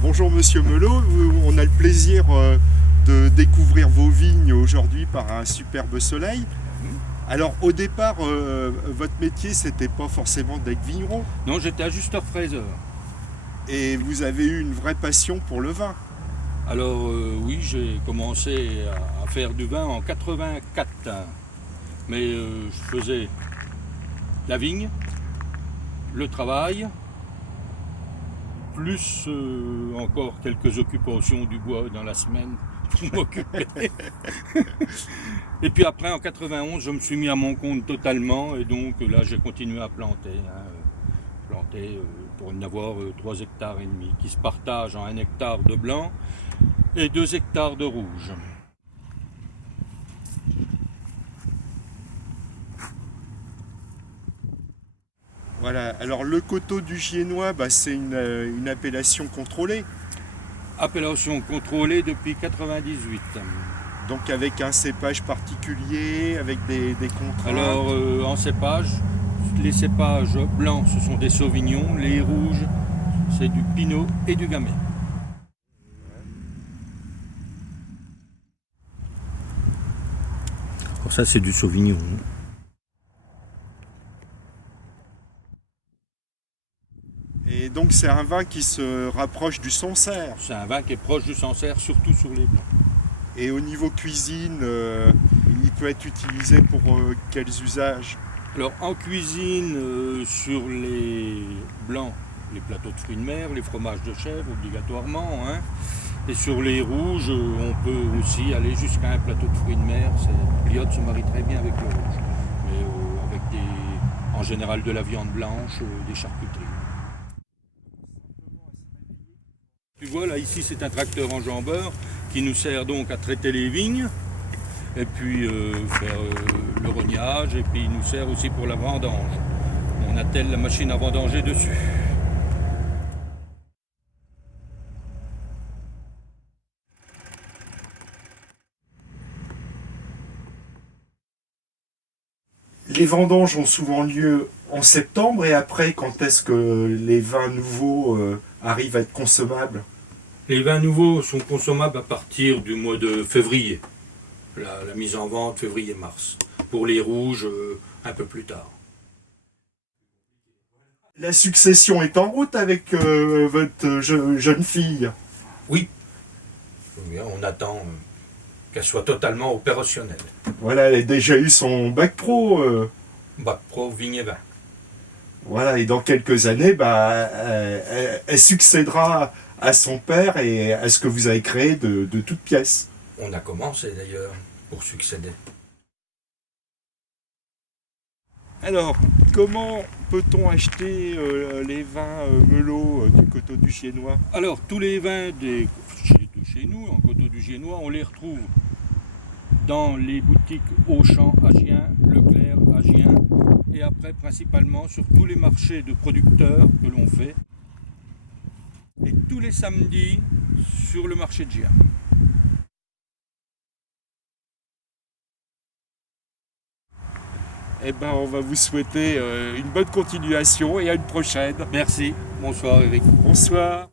Bonjour Monsieur Melot, on a le plaisir de découvrir vos vignes aujourd'hui par un superbe soleil. Alors au départ, votre métier c'était pas forcément d'être vigneron Non, j'étais ajusteur-fraiseur. et vous avez eu une vraie passion pour le vin. Alors oui, j'ai commencé à faire du vin en 84. Mais je faisais la vigne, le travail, plus encore quelques occupations du bois dans la semaine pour m'occuper. Et puis après, en 91, je me suis mis à mon compte totalement et donc là, j'ai continué à planter. Planter pour en avoir 3 hectares et demi qui se partagent en 1 hectare de blanc et 2 hectares de rouge. Voilà, alors le coteau du Giennois, c'est une appellation contrôlée, Appellation contrôlée depuis 98. donc avec un cépage particulier, avec des contraintes. Alors en cépage, les cépages blancs ce sont des sauvignons, les rouges c'est du pinot et du gamay. Alors ça c'est du sauvignon. Et donc c'est un vin qui se rapproche du Sancerre. C'est un vin qui est proche du Sancerre, surtout sur les blancs. Et au niveau cuisine, il peut être utilisé pour quels usages? Alors en cuisine, sur les blancs, les plateaux de fruits de mer, les fromages de chèvre obligatoirement, hein. Et sur les rouges, on peut aussi aller jusqu'à un plateau de fruits de mer. L'iote se marie très bien avec le rouge. Mais avec en général de la viande blanche, des charcuteries. Tu vois là ici c'est un tracteur enjambeur qui nous sert donc à traiter les vignes et puis faire le rognage et puis il nous sert aussi pour la vendange. On attelle la machine à vendanger dessus. Les vendanges ont souvent lieu en septembre et après, quand est-ce que les vins nouveaux arrivent à être consommables? Les vins nouveaux sont consommables à partir du mois de février. La mise en vente février-mars. Pour les rouges, un peu plus tard. La succession est en route avec votre jeune fille. Oui, on attend qu'elle soit totalement opérationnelle. Voilà, elle a déjà eu son bac pro. Bac pro, vigne et vin. Voilà, et dans quelques années, elle succédera à son père et à ce que vous avez créé de toutes pièces. On a commencé d'ailleurs pour succéder. Alors, comment peut-on acheter les vins Melot du coteau du Giennois? Alors, tous les vins de chez nous, en coteau du Giennois, on les retrouve dans les boutiques Auchan à Gien, Leclerc à Gien, et après principalement sur tous les marchés de producteurs que l'on fait, et tous les samedis sur le marché de Gien. Eh ben, on va vous souhaiter une bonne continuation et à une prochaine. Merci, bonsoir Eric. Bonsoir.